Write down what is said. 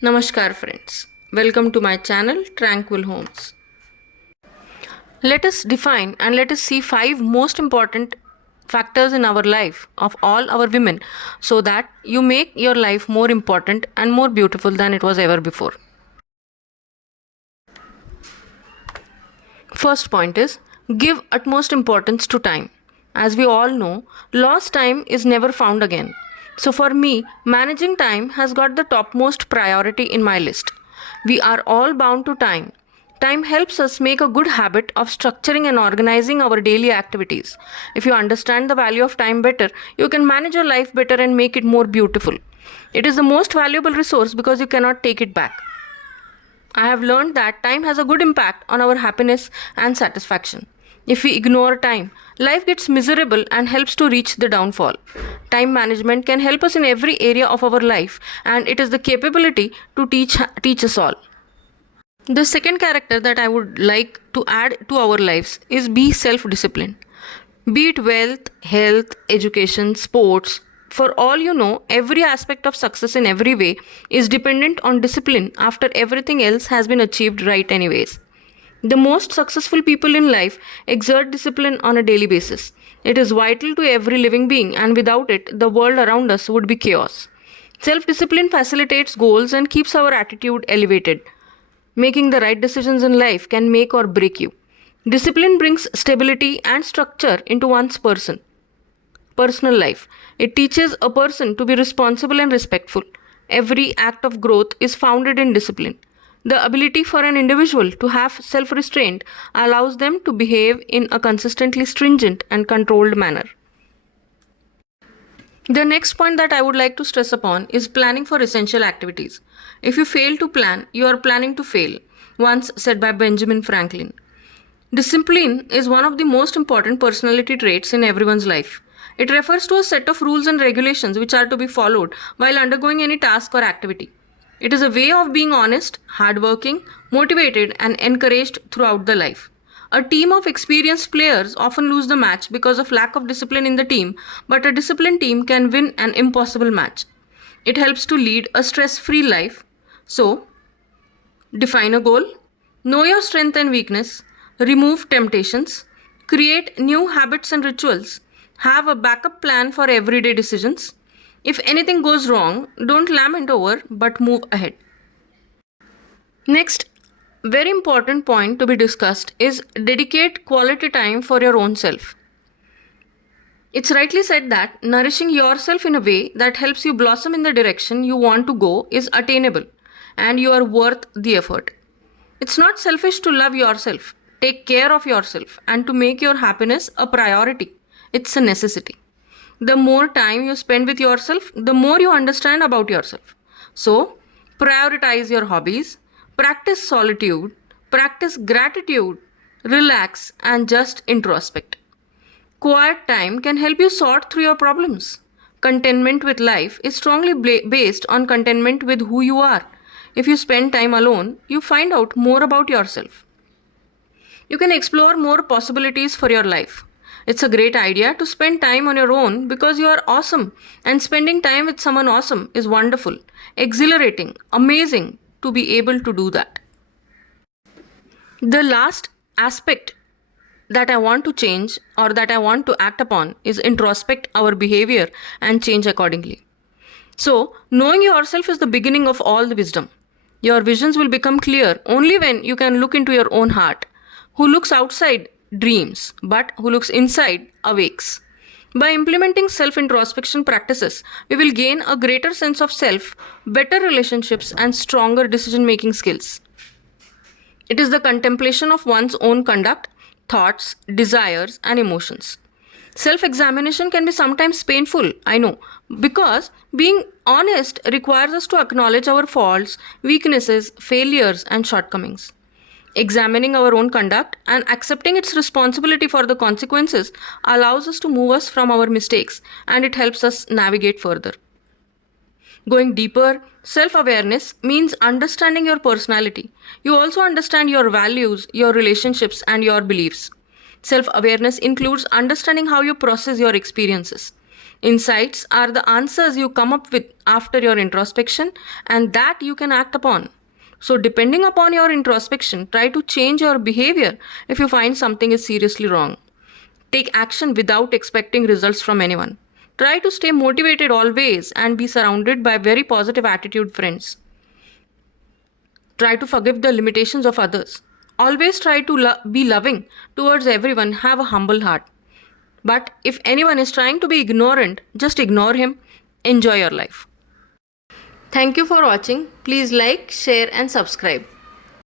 Namaskar friends. Welcome to my channel Tranquil Homes. Let us define and let us see 5 most important factors in our life of all our women so that you make your life more important and more beautiful than it was ever before. First point is give utmost importance to time. As we all know, lost time is never found again. So for me, managing time has got the topmost priority in my list. We are all bound to time. Time helps us make a good habit of structuring and organizing our daily activities. If you understand the value of time better, you can manage your life better and make it more beautiful. It is the most valuable resource because you cannot take it back. I have learned that time has a good impact on our happiness and satisfaction. If we ignore time, life gets miserable and helps to reach the downfall. Time management can help us in every area of our life, and it is the capability to teach us all. The second character that I would like to add to our lives is be self disciplined. Be it wealth, health, education, sports, for all you know, every aspect of success in every way is dependent on discipline after everything else has been achieved right, anyways. The most successful people in life exert discipline on a daily basis. It is vital to every living being, and without it, the world around us would be chaos. Self discipline facilitates goals and keeps our attitude elevated. Making the right decisions in life can make or break you. Discipline brings stability and structure into one's personal life. It teaches a person to be responsible and respectful. Every act of growth is founded in discipline. The ability for an individual to have self restraint allows them to behave in a consistently stringent and controlled manner. The next point that I would like to stress upon is planning for essential activities. If you fail to plan, you are planning to fail, once said by Benjamin Franklin. Discipline is one of the most important personality traits in everyone's life. It refers to a set of rules and regulations which are to be followed while undergoing any task or activity. It is a way of being honest, hardworking, motivated, and encouraged throughout the life. A team of experienced players often lose the match because of lack of discipline in the team, but a disciplined team can win an impossible match. It helps to lead a stress free life. So, define a goal, know your strength and weakness, remove temptations, create new habits and rituals, have a backup plan for everyday decisions. If anything goes wrong, don't lament over but move ahead. Next, very important point to be discussed is dedicate quality time for your own self. It's rightly said that nourishing yourself in a way that helps you blossom in the direction you want to go is attainable and you are worth the effort. It's not selfish to love yourself, take care of yourself, and to make your happiness a priority. It's a necessity. The more time you spend with yourself, the more you understand about yourself. So, prioritize your hobbies, practice solitude, practice gratitude, relax, and just introspect. Quiet time can help you sort through your problems. Contentment with life is strongly based on contentment with who you are. If you spend time alone, you find out more about yourself. You can explore more possibilities for your life. It's a great idea to spend time on your own because you are awesome, and spending time with someone awesome is wonderful, exhilarating, amazing to be able to do that. The last aspect that I want to change or that I want to act upon is introspect our behavior and change accordingly. So, knowing yourself is the beginning of all the wisdom. Your visions will become clear only when you can look into your own heart. Who looks outside dreams, but who looks inside awakes. By implementing self introspection practices, we will gain a greater sense of self, better relationships, and stronger decision making skills. It is the contemplation of one's own conduct, thoughts, desires, and emotions. Self examination can be sometimes painful, I know, because being honest requires us to acknowledge our faults, weaknesses, failures, and shortcomings. Examining our own conduct and accepting its responsibility for the consequences allows us to move us from our mistakes, and it helps us navigate further. Going deeper, self awareness means understanding your personality. You also understand your values, your relationships, and your beliefs. Self awareness includes understanding how you process your experiences. Insights are the answers you come up with after your introspection and that you can act upon. So, depending upon your introspection, try to change your behavior if you find something is seriously wrong. Take action without expecting results from anyone. Try to stay motivated always and be surrounded by very positive attitude friends. Try to forgive the limitations of others. Always try to be loving towards everyone. Have a humble heart. But if anyone is trying to be ignorant, just ignore him. Enjoy your life. Thank you for watching. Please like, share, and subscribe.